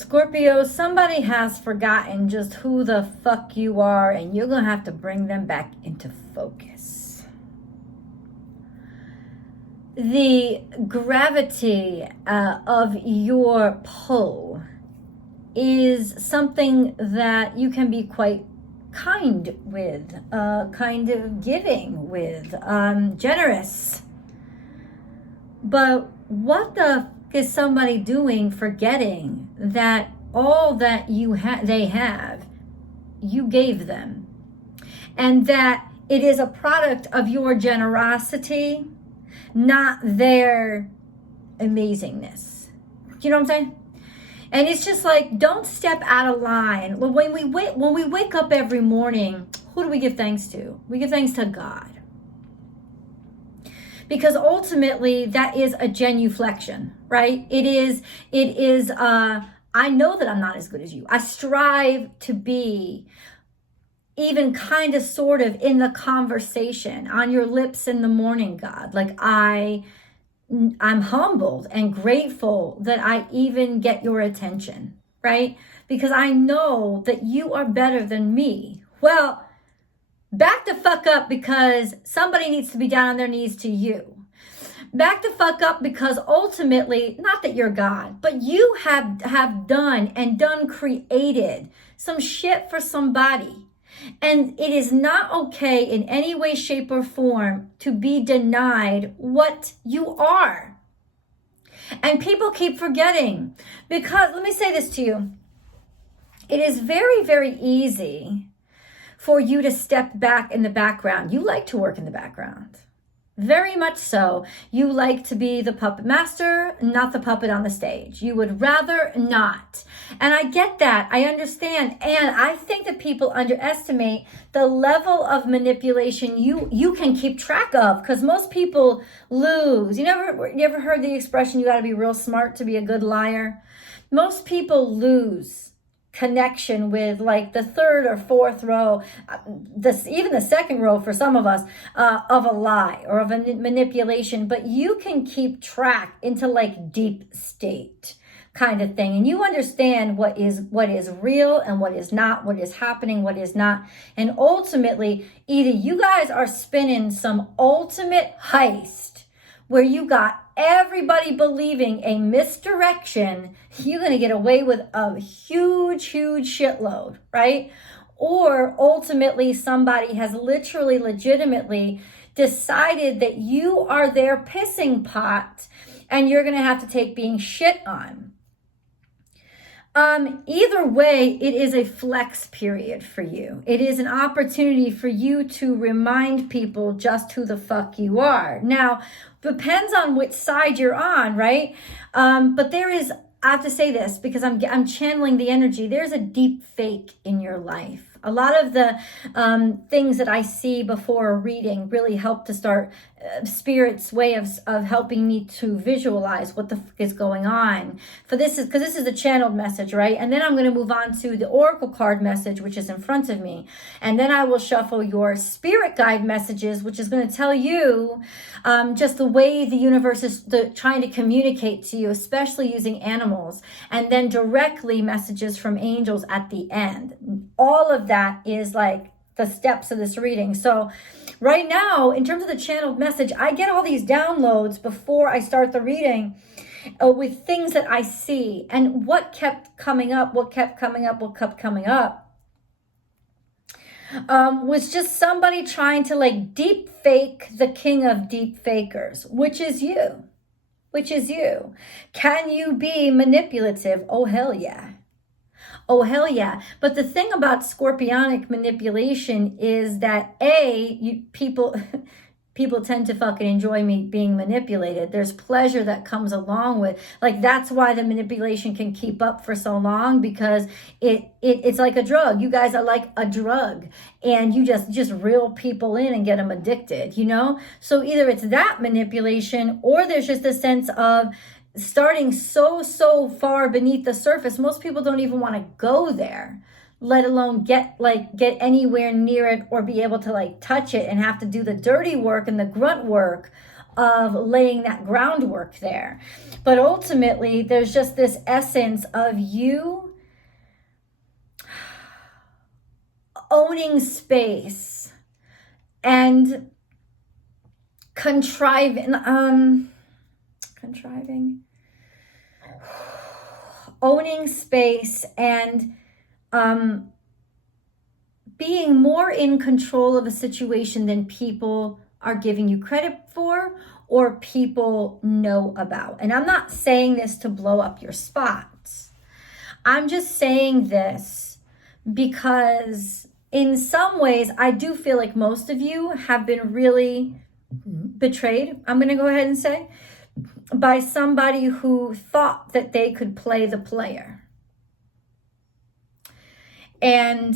Scorpio, somebody has forgotten just who the fuck you are, and you're going to have to bring them back into focus. The gravity of your pull is something that you can be quite kind with, kind of giving with, generous. But what the is somebody doing forgetting that all that they have, you gave them, and that it is a product of your generosity, not their amazingness. You know what I'm saying? And it's just like, don't step out of line. When we wake up every morning, who do we give thanks to? We give thanks to God. Because ultimately that is a genuflection, right? It is, I know that I'm not as good as you. I strive to be even kind of sort of in the conversation on your lips in the morning, God. Like I'm humbled and grateful that I even get your attention, right? Because I know that you are better than me. Well, back the fuck up, because somebody needs to be down on their knees to you. Back the fuck up, because ultimately, not that you're God, but you have done created some shit for somebody. And it is not okay in any way, shape, or form to be denied what you are. And people keep forgetting, because let me say this to you. It is very, very easy for you to step back in the background. You like to work in the background. Very much so. You like to be the puppet master, not the puppet on the stage. You would rather not. And I get that. I understand. And I think that people underestimate the level of manipulation you can keep track of, because most people lose. You ever heard the expression, you got to be real smart to be a good liar? Most people lose connection with like the third or fourth row, even the second row for some of us, of a lie or of a manipulation. But you can keep track into like deep state kind of thing, and you understand what is real and what is not, what is happening, what is not. And ultimately, either you guys are spinning some ultimate heist where you got everybody believing a misdirection, you're going to get away with a huge, huge shitload, right? Or ultimately somebody has literally, legitimately decided that you are their pissing pot and you're going to have to take being shit on. Either way, it is a flex period for you. It is an opportunity for you to remind people just who the fuck you are. Now, depends on which side you're on, right? But there is, I have to say this because I'm channeling the energy. There's a deep fake in your life. A lot of the things that I see before a reading really help to start Spirit's way of helping me to visualize what the fuck is going on. Because this is a channeled message, right? And then I'm going to move on to the Oracle card message, which is in front of me. And then I will shuffle your Spirit guide messages, which is going to tell you just the way the universe is trying to communicate to you, especially using animals. And then directly messages from angels at the end. All of that is like the steps of this reading. So right now, in terms of the channeled message, I get all these downloads before I start the reading with things that I see. And what kept coming up was just somebody trying to like deep fake the king of deep fakers, which is you. Can you be manipulative? Oh, hell yeah. Oh, hell yeah. But the thing about scorpionic manipulation is that people tend to fucking enjoy me being manipulated. There's pleasure that comes along with, like, that's why the manipulation can keep up for so long, because it's like a drug. You guys are like a drug, and you just reel people in and get them addicted, you know? So either it's that manipulation, or there's just a sense of starting so far beneath the surface. Most people don't even want to go there, let alone get anywhere near it or be able to like touch it and have to do the dirty work and the grunt work of laying that groundwork there. But ultimately, there's just this essence of you owning space and contriving, owning space and being more in control of a situation than people are giving you credit for or people know about. And I'm not saying this to blow up your spots. I'm just saying this because in some ways, I do feel like most of you have been really betrayed, I'm going to go ahead and say, by somebody who thought that they could play the player. And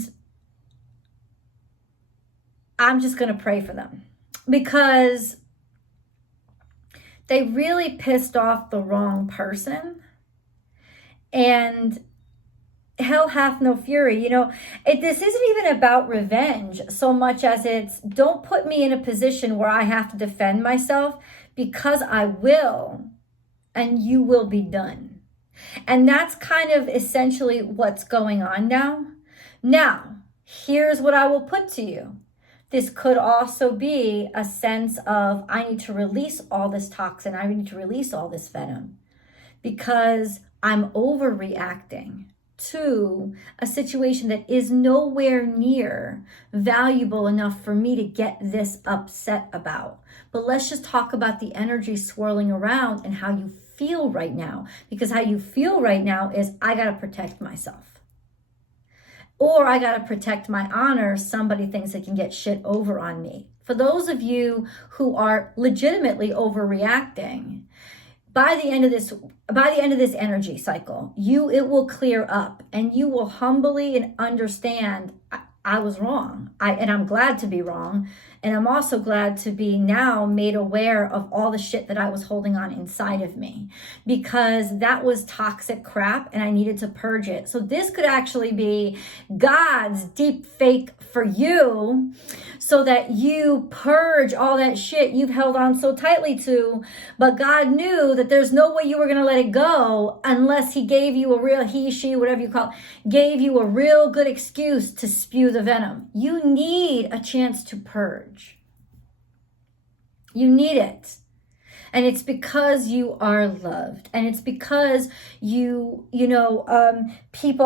I'm just going to pray for them because they really pissed off the wrong person. And hell hath no fury. You know, this isn't even about revenge so much as it's don't put me in a position where I have to defend myself, because I will, and you will be done. And that's kind of essentially what's going on now. Now, here's what I will put to you. This could also be a sense of, I need to release all this toxin. I need to release all this venom because I'm overreacting to a situation that is nowhere near valuable enough for me to get this upset about. But let's just talk about the energy swirling around and how you feel right now. Because how you feel right now is, I got to protect myself. Or I got to protect my honor. Somebody thinks they can get shit over on me. For those of you who are legitimately overreacting, by the end of this energy cycle, it will clear up and you will humbly and understand I was wrong. And I'm glad to be wrong. And I'm also glad to be now made aware of all the shit that I was holding on inside of me, because that was toxic crap and I needed to purge it. So this could actually be God's deep fake for you, so that you purge all that shit you've held on so tightly to. But God knew that there's no way you were going to let it go unless he gave you a real, he, she, whatever you call it, gave you a real good excuse to spew the venom. You need a chance to purge. You need it. And it's because you are loved. And it's because people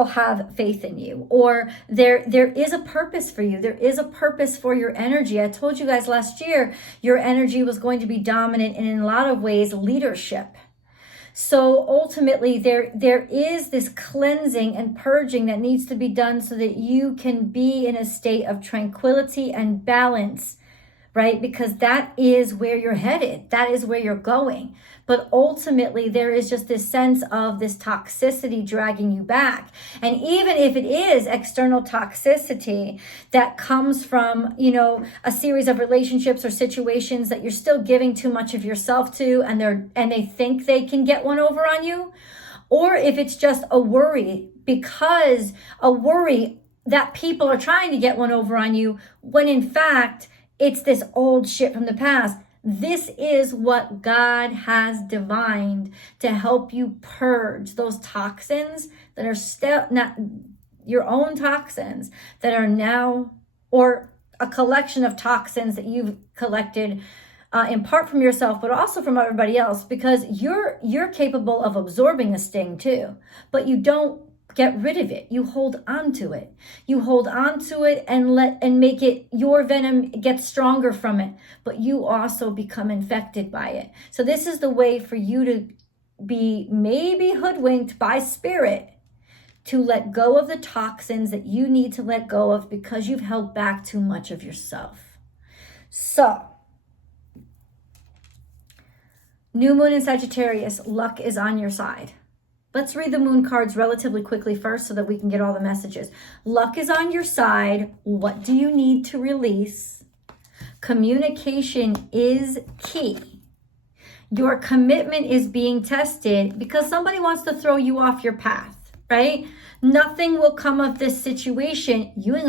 have faith in you. Or there is a purpose for you. There is a purpose for your energy. I told you guys last year, your energy was going to be dominant and in a lot of ways leadership. So ultimately, there is this cleansing and purging that needs to be done so that you can be in a state of tranquility and balance, right? Because that is where you're headed. That is where you're going. But ultimately, there is just this sense of this toxicity dragging you back. And even if it is external toxicity that comes from, a series of relationships or situations that you're still giving too much of yourself to, and they think they can get one over on you, or if it's just a worry, because a worry that people are trying to get one over on you, when in fact, it's this old shit from the past. This is what God has divined to help you purge those toxins that are still not your own toxins that are now, or a collection of toxins that you've collected in part from yourself, but also from everybody else, because you're capable of absorbing a sting too, but you don't get rid of it. You hold on to it. You hold on to it and make it, your venom gets stronger from it, but you also become infected by it. So this is the way for you to be maybe hoodwinked by spirit to let go of the toxins that you need to let go of because you've held back too much of yourself. So, new moon in Sagittarius, luck is on your side. Let's read the moon cards relatively quickly first so that we can get all the messages. Luck is on your side. What do you need to release? Communication is key. Your commitment is being tested because somebody wants to throw you off your path, right? Nothing will come of this situation. You ain't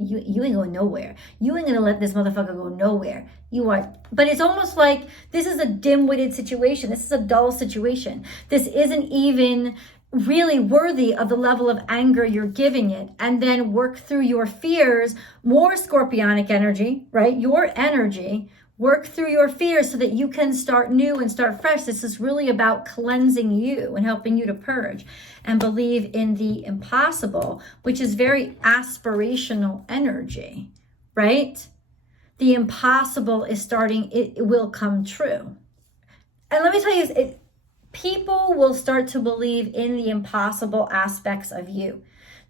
you ain't going nowhere. You ain't gonna let this motherfucker go nowhere. You are, but it's almost like this is a dim-witted situation. This is a dull situation. This isn't even really worthy of the level of anger you're giving it. And then work through your fears, more scorpionic energy, right? Your energy, work through your fears so that you can start new and start fresh. This is really about cleansing you and helping you to purge and believe in the impossible, which is very aspirational energy, right? The impossible is starting, it will come true. And let me tell you, people will start to believe in the impossible aspects of you.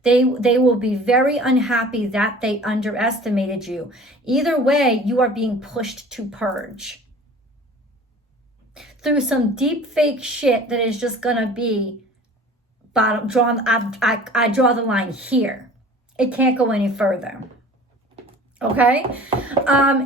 They will be very unhappy that they underestimated you. Either way, you are being pushed to purge through some deep fake shit that is just gonna be bottom drawn. I draw the line here. It can't go any further. Okay.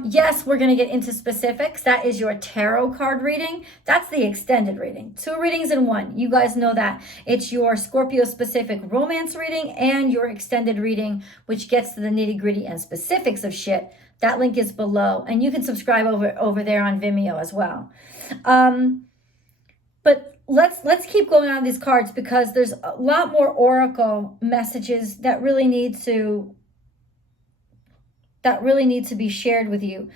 Yes, we're going to get into specifics. That is your tarot card reading. That's the extended reading. 2 readings in 1. You guys know that. It's your Scorpio specific romance reading and your extended reading, which gets to the nitty gritty and specifics of shit. That link is below, and you can subscribe over there on Vimeo as well. But let's keep going on these cards, because there's a lot more oracle messages that really need to be shared with you.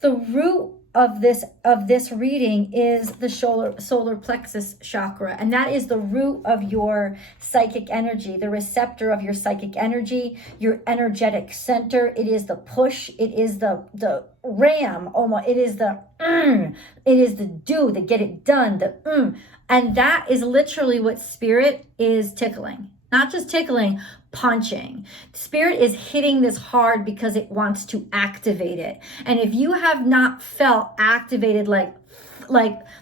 The root of this reading is the solar plexus chakra, and that is the root of your psychic energy, the receptor of your psychic energy, your energetic center. It is the push, it is the ram, almost, it is the do, the get it done, and that is literally what spirit is tickling. Not just tickling, punching. Spirit is hitting this hard because it wants to activate it. And if you have not felt activated, like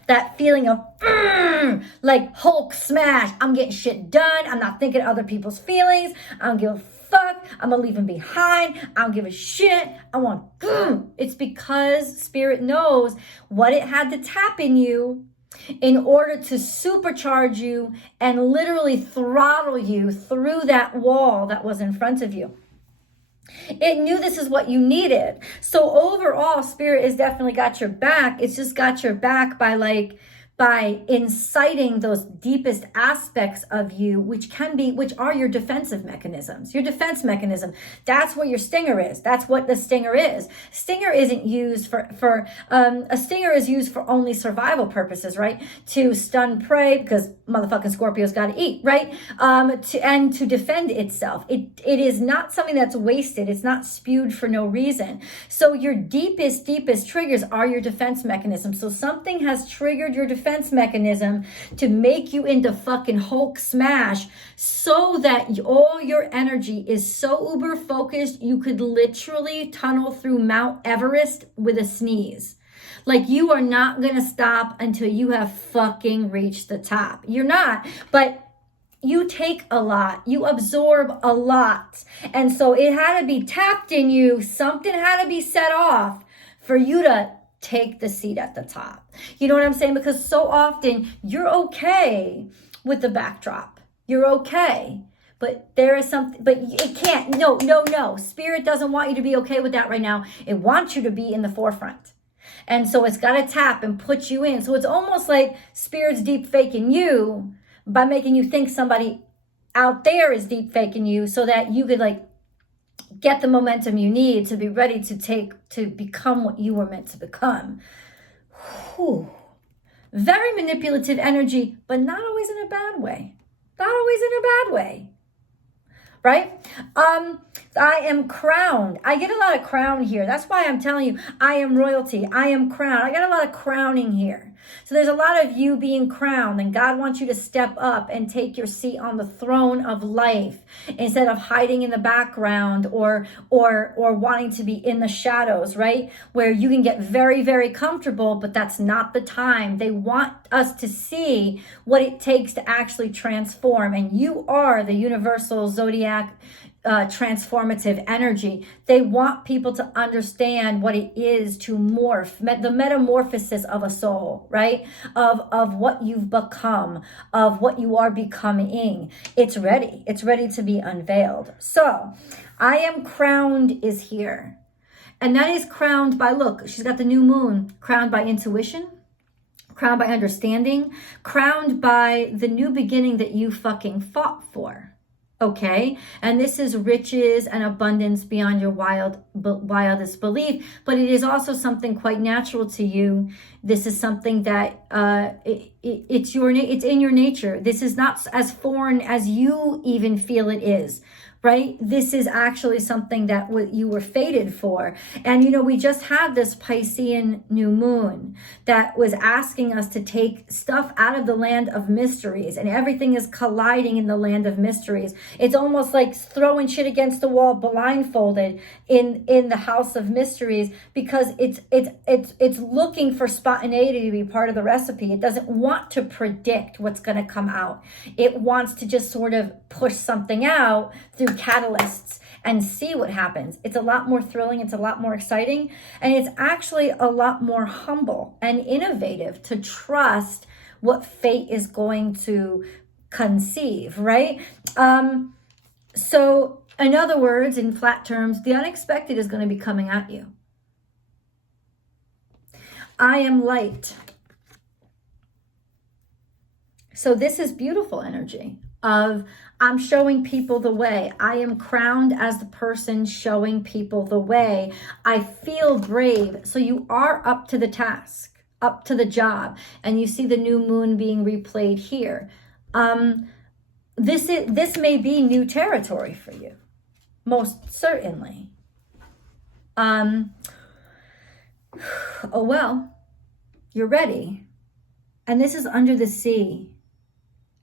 that feeling of like Hulk smash, I'm getting shit done, I'm not thinking of other people's feelings, I don't give a fuck, I'm gonna leave them behind, I don't give a shit, I want it's because spirit knows what it had to tap in you in order to supercharge you and literally throttle you through that wall that was in front of you. It knew this is what you needed. So overall, spirit has definitely got your back. It's just got your back by inciting those deepest aspects of you, which are your defensive mechanisms. Your defense mechanism. That's what your stinger is. That's what the stinger is. Stinger isn't used a stinger is used for only survival purposes, right? To stun prey, because motherfucking Scorpio's got to eat, right? To defend itself. It is not something that's wasted. It's not spewed for no reason. So your deepest triggers are your defense mechanism. So something has triggered your defense mechanism to make you into fucking Hulk smash, so that all your energy is so uber focused you could literally tunnel through Mount Everest with a sneeze. Like, you are not gonna stop until you have fucking reached the top. You're not, but you take a lot, you absorb a lot, and so it had to be tapped in you. Something had to be set off for you to take the seat at the top. You know what I'm saying? Because so often you're okay with the backdrop. You're okay. But there is something, but it can't. No. Spirit doesn't want you to be okay with that right now. It wants you to be in the forefront. And so it's got to tap and put you in. So it's almost like spirit's deep faking you by making you think somebody out there is deep faking you, so that you could get the momentum you need to be ready to become what you were meant to become. Whew. Very manipulative energy, but not always in a bad way. Not always in a bad way. Right? I am crowned. I get a lot of crown here. That's why I'm telling you, I am royalty. I am crowned. I got a lot of crowning here. So there's a lot of you being crowned, and God wants you to step up and take your seat on the throne of life instead of hiding in the background or wanting to be in the shadows, right? Where you can get very, very comfortable, but that's not the time. They want us to see what it takes to actually transform, and you are the universal zodiac transformative energy. They want people to understand what it is to morph, the metamorphosis of a soul, right? Of what you've become, of what you are becoming. It's ready. It's ready to be unveiled. So, I am crowned is here. And that is crowned by, look, she's got the new moon, crowned by intuition, crowned by understanding, crowned by the new beginning that you fucking fought for. Okay, and this is riches and abundance beyond your wildest belief, but it is also something quite natural to you. This is something that it's in your nature. This is not as foreign as you even feel it is. Right? This is actually something that you were fated for. And, you know, we just had this Piscean new moon that was asking us to take stuff out of the land of mysteries, and everything is colliding in the land of mysteries. It's almost like throwing shit against the wall blindfolded in the house of mysteries, because it's looking for spontaneity to be part of the recipe. It doesn't want to predict what's going to come out. It wants to just sort of push something out through catalysts and see what happens. It's a lot more thrilling. It's a lot more exciting. And it's actually a lot more humble and innovative to trust what fate is going to conceive, right? So in other words, in flat terms, the unexpected is going to be coming at you. I am light. So this is beautiful energy of I'm showing people the way. I am crowned as the person showing people the way. I feel brave. So you are up to the task, up to the job. And you see the new moon being replayed here. This may be new territory for you. Most certainly. Oh, well, you're ready. And this is under the sea.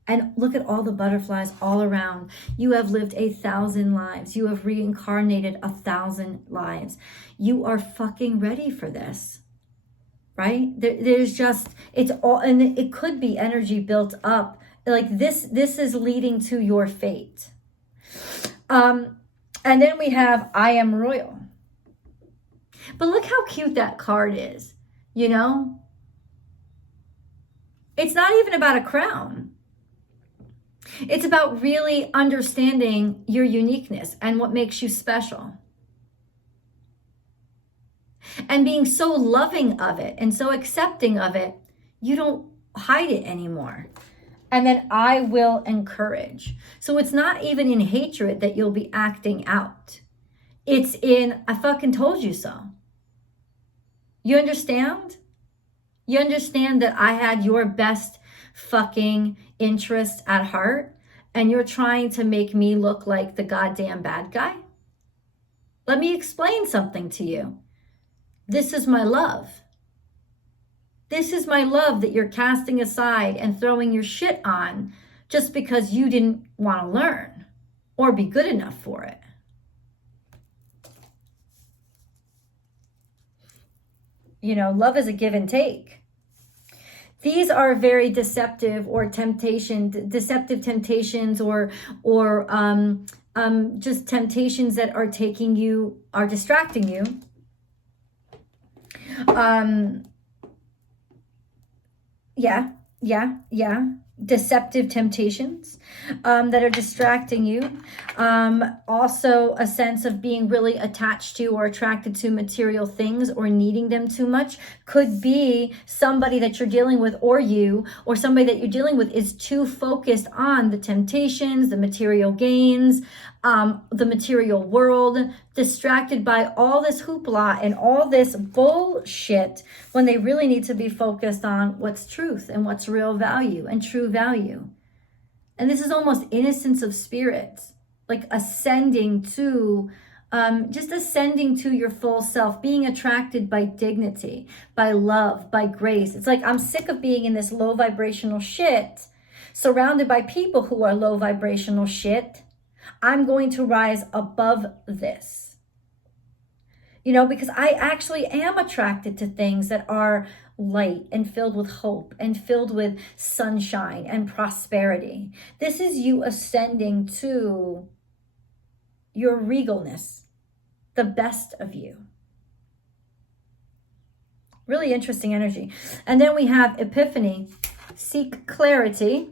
And look at all the butterflies all around. You have lived 1,000 lives. You have reincarnated 1,000 lives. You are fucking ready for this, right? There's just, it's all, and it could be energy built up. Like this is leading to your fate. And then we have, I am royal. But look how cute that card is, you know? It's not even about a crown. It's about really understanding your uniqueness and what makes you special. And being so loving of it and so accepting of it, you don't hide it anymore. And then I will encourage. So it's not even in hatred that you'll be acting out. It's in, I fucking told you so. You understand? You understand that I had your best fucking interest at heart, and you're trying to make me look like the goddamn bad guy? Let me explain something to you. This is my love. This is my love that you're casting aside and throwing your shit on just because you didn't want to learn or be good enough for it. You know, love is a give and take. These are very deceptive or deceptive temptations or just temptations that are distracting you. Deceptive temptations that are distracting you. Also a sense of being really attached to or attracted to material things or needing them too much. Could be somebody that you're dealing with, or somebody that you're dealing with is too focused on the temptations, the material gains, the material world, distracted by all this hoopla and all this bullshit, when they really need to be focused on what's truth and what's real value and true value. And this is almost innocence of spirit, like ascending to your full self, being attracted by dignity, by love, by grace. It's like, I'm sick of being in this low vibrational shit, surrounded by people who are low vibrational shit. I'm going to rise above this. You know, because I actually am attracted to things that are light and filled with hope and filled with sunshine and prosperity. This is you ascending to your regalness, the best of you. Really interesting energy. And then we have Epiphany, seek clarity.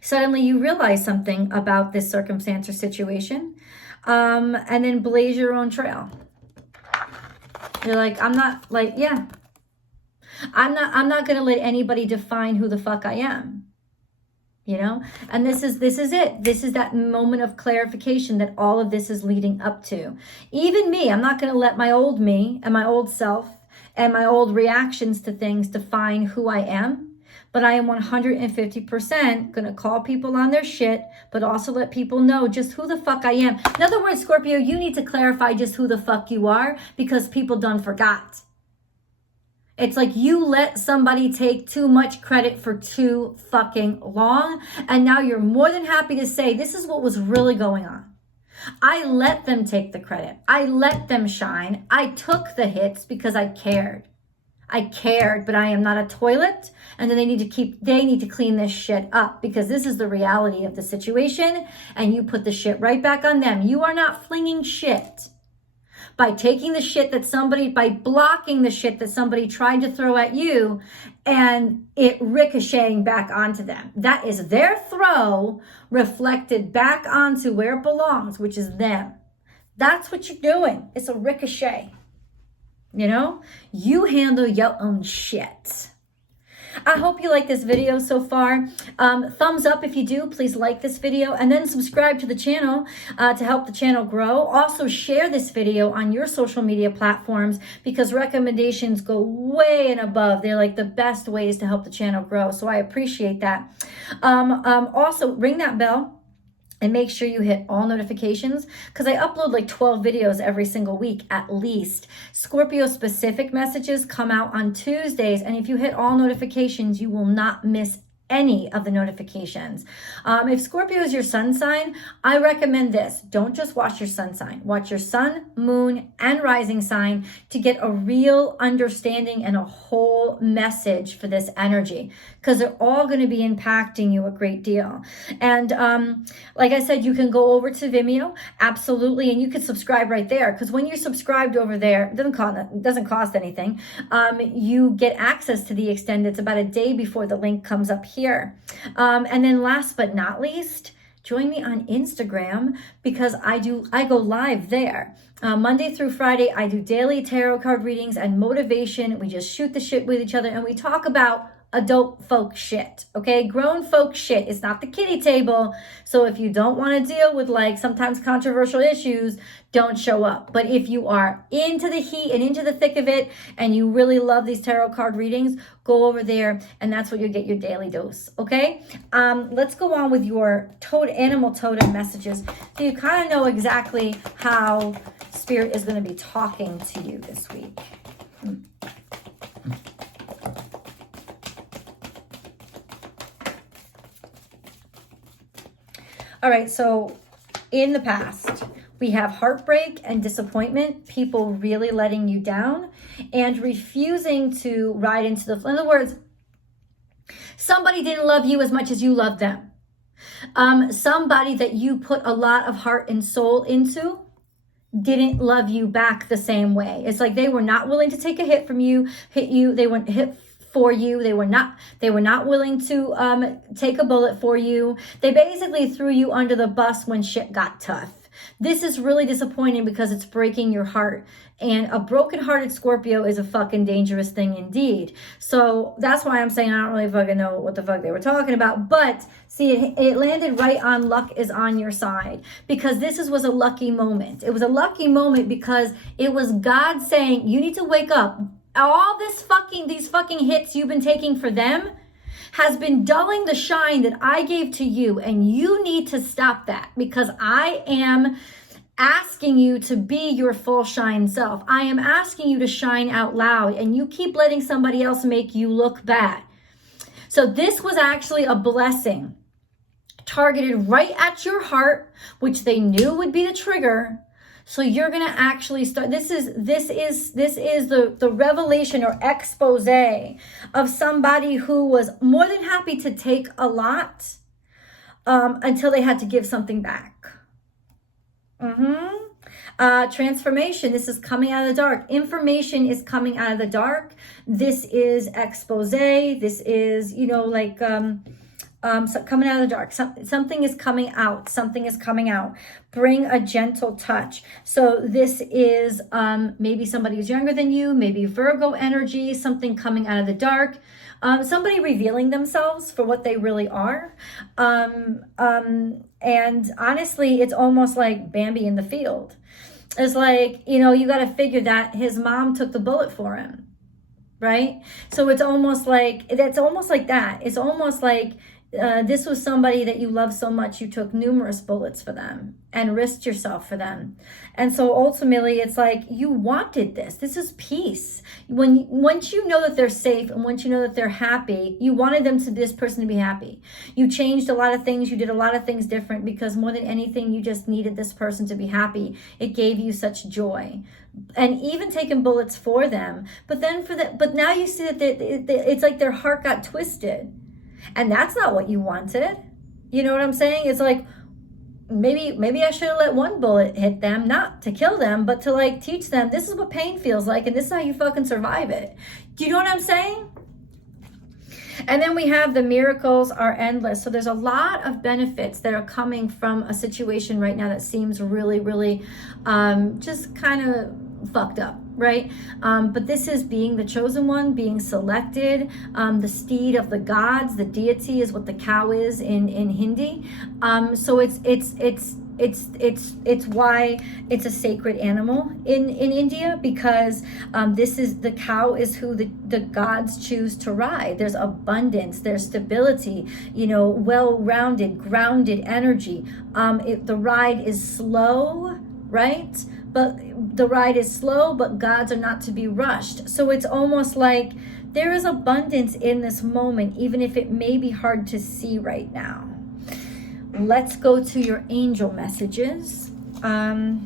Suddenly you realize something about this circumstance or situation, and then blaze your own trail. You're like, I'm not going to let anybody define who the fuck I am. You know, and this is it. This is that moment of clarification that all of this is leading up to. Even me, I'm not going to let my old me and my old self and my old reactions to things define who I am. But I am 150% going to call people on their shit, but also let people know just who the fuck I am. In other words, Scorpio, you need to clarify just who the fuck you are because people done forgot. It's like you let somebody take too much credit for too fucking long. And now you're more than happy to say, this is what was really going on. I let them take the credit. I let them shine. I took the hits because I cared. I cared, but I am not a toilet. And then they need to clean this shit up because this is the reality of the situation. And you put the shit right back on them. You are not flinging shit. By taking the shit by blocking the shit that somebody tried to throw at you and it ricocheting back onto them. That is their throw reflected back onto where it belongs, which is them. That's what you're doing. It's a ricochet. You know, you handle your own shit. I hope you like this video so far. Thumbs up if you do. Please like this video and then subscribe to the channel to help the channel grow. Also share this video on your social media platforms because recommendations go way and above. They're like the best ways to help the channel grow. So I appreciate that. Also ring that bell. And make sure you hit all notifications because I upload like 12 videos every single week at least. Scorpio specific messages come out on Tuesdays. And if you hit all notifications, you will not miss any of the notifications. If Scorpio is your sun sign, I recommend this. Don't just watch your sun sign. Watch your sun, moon, and rising sign to get a real understanding and a whole message for this energy because they're all going to be impacting you a great deal. And like I said, you can go over to Vimeo, absolutely, and you can subscribe right there because when you're subscribed over there, it doesn't cost anything. You get access to the extended. It's about a day before the link comes up here. And then last but not least, join me on Instagram because I go live there. Monday through Friday, I do daily tarot card readings and motivation. We just shoot the shit with each other and we talk about adult folk shit, okay? Grown folk shit. It's not the kiddie table. So if you don't want to deal with like sometimes controversial issues, don't show up. But if you are into the heat and into the thick of it and you really love these tarot card readings, go over there and that's where you'll get your daily dose, okay? Let's go on with your animal totem messages so you kind of know exactly how Spirit is going to be talking to you this week. All right, so in the past, we have heartbreak and disappointment, people really letting you down and refusing to ride into the flow. In other words, somebody didn't love you as much as you loved them. Somebody that you put a lot of heart and soul into didn't love you back the same way. It's like they were not willing to take a hit from you, they went hit for you. They were not willing to take a bullet for you. They basically threw you under the bus when shit got tough. This is really disappointing because it's breaking your heart. And a broken-hearted Scorpio is a fucking dangerous thing indeed. So that's why I'm saying I don't really fucking know what the fuck they were talking about. But see, it landed right on luck is on your side. Because this was a lucky moment. It was a lucky moment because it was God saying, you need to wake up. All these fucking hits you've been taking for them has been dulling the shine that I gave to you. And you need to stop that because I am asking you to be your full shine self. I am asking you to shine out loud and you keep letting somebody else make you look bad. So this was actually a blessing targeted right at your heart, which they knew would be the trigger. So you're going to actually start, this is the revelation or expose of somebody who was more than happy to take a lot until they had to give something back. Transformation. This is coming out of the dark. Information is coming out of the dark. This is expose. This is, you know, like so coming out of the dark. Something is coming out. Something is coming out. Bring a gentle touch. So this is maybe somebody who's younger than you, maybe Virgo energy, something coming out of the dark. Somebody revealing themselves for what they really are. And honestly, it's almost like Bambi in the field. It's like, you know, you got to figure that his mom took the bullet for him, right? So it's almost like, that's almost like that. It's almost like this was somebody that you love so much, you took numerous bullets for them and risked yourself for them. And so ultimately, it's like you wanted this. This is peace. Once you know that they're safe and once you know that they're happy, you wanted this person to be happy. You changed a lot of things. You did a lot of things different because more than anything, you just needed this person to be happy. It gave you such joy. And even taking bullets for them. But now you see that it's like their heart got twisted. And that's not what you wanted. You know what I'm saying? It's like, maybe I should have let one bullet hit them, not to kill them, but to like teach them this is what pain feels like and this is how you fucking survive it. Do you know what I'm saying? And then we have the miracles are endless. So there's a lot of benefits that are coming from a situation right now that seems really, really just kind of fucked up, right? But this is being the chosen one, being selected, the steed of the gods. The deity is what the cow is in Hindi. So it's why it's a sacred animal in India, because this is the cow is who the gods choose to ride. There's abundance, there's stability, you know, well-rounded, grounded energy. The ride is slow, right? But the ride is slow, but gods are not to be rushed. So it's almost like there is abundance in this moment, even if it may be hard to see right now. Let's go to your angel messages. And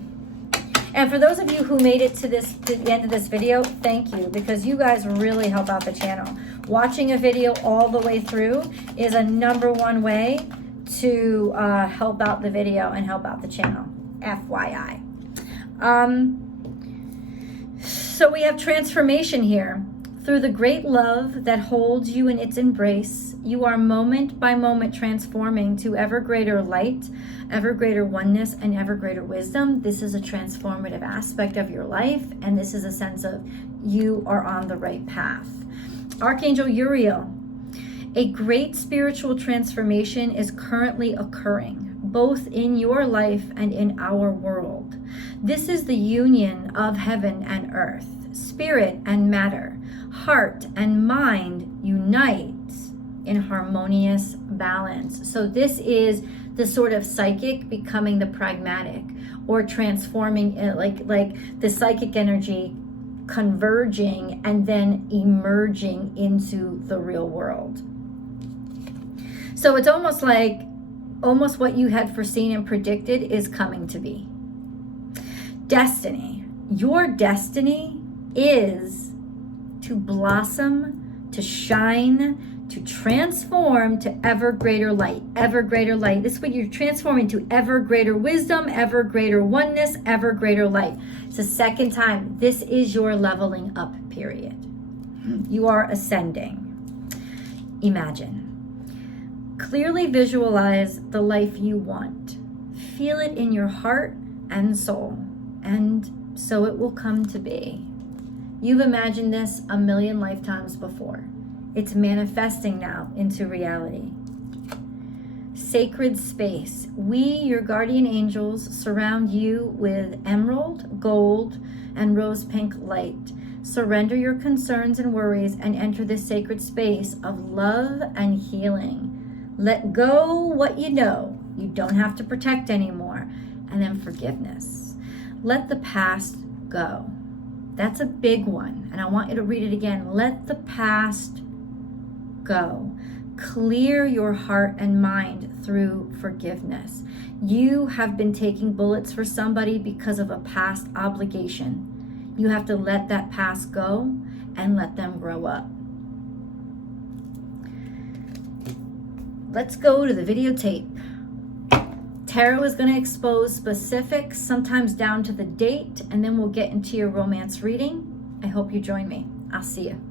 for those of you who made it to the end of this video, thank you, because you guys really help out the channel. Watching a video all the way through is a #1 way to help out the video and help out the channel. FYI. So we have transformation here. Through the great love that holds you in its embrace, you are moment by moment transforming to ever greater light, ever greater oneness, and ever greater wisdom. This is a transformative aspect of your life, and this is a sense of you are on the right path. Archangel Uriel. A great spiritual transformation is currently occurring, both in your life and in our world. This is the union of heaven and earth, spirit and matter, heart and mind unite in harmonious balance. So this is the sort of psychic becoming the pragmatic, or transforming it, like the psychic energy converging and then emerging into the real world. So it's almost like what you had foreseen and predicted is coming to be. Destiny. Your destiny is to blossom, to shine, to transform to ever greater light, ever greater light. This is what you're transforming to: ever greater wisdom, ever greater oneness, ever greater light. It's the second time. This is your leveling up period. You are ascending. Imagine. Clearly visualize the life you want. Feel it in your heart and soul, and so it will come to be. You've imagined this a million lifetimes before. It's manifesting now into reality. Sacred space. We, your guardian angels, surround you with emerald, gold, and rose pink light. Surrender your concerns and worries and enter this sacred space of love and healing. Let go what you know you don't have to protect anymore. And then forgiveness. Let the past go. That's a big one. And I want you to read it again. Let the past go. Clear your heart and mind through forgiveness. You have been taking bullets for somebody because of a past obligation. You have to let that past go and let them grow up. Let's go to the videotape. Tarot is going to expose specifics, sometimes down to the date, and then we'll get into your romance reading. I hope you join me. I'll see you.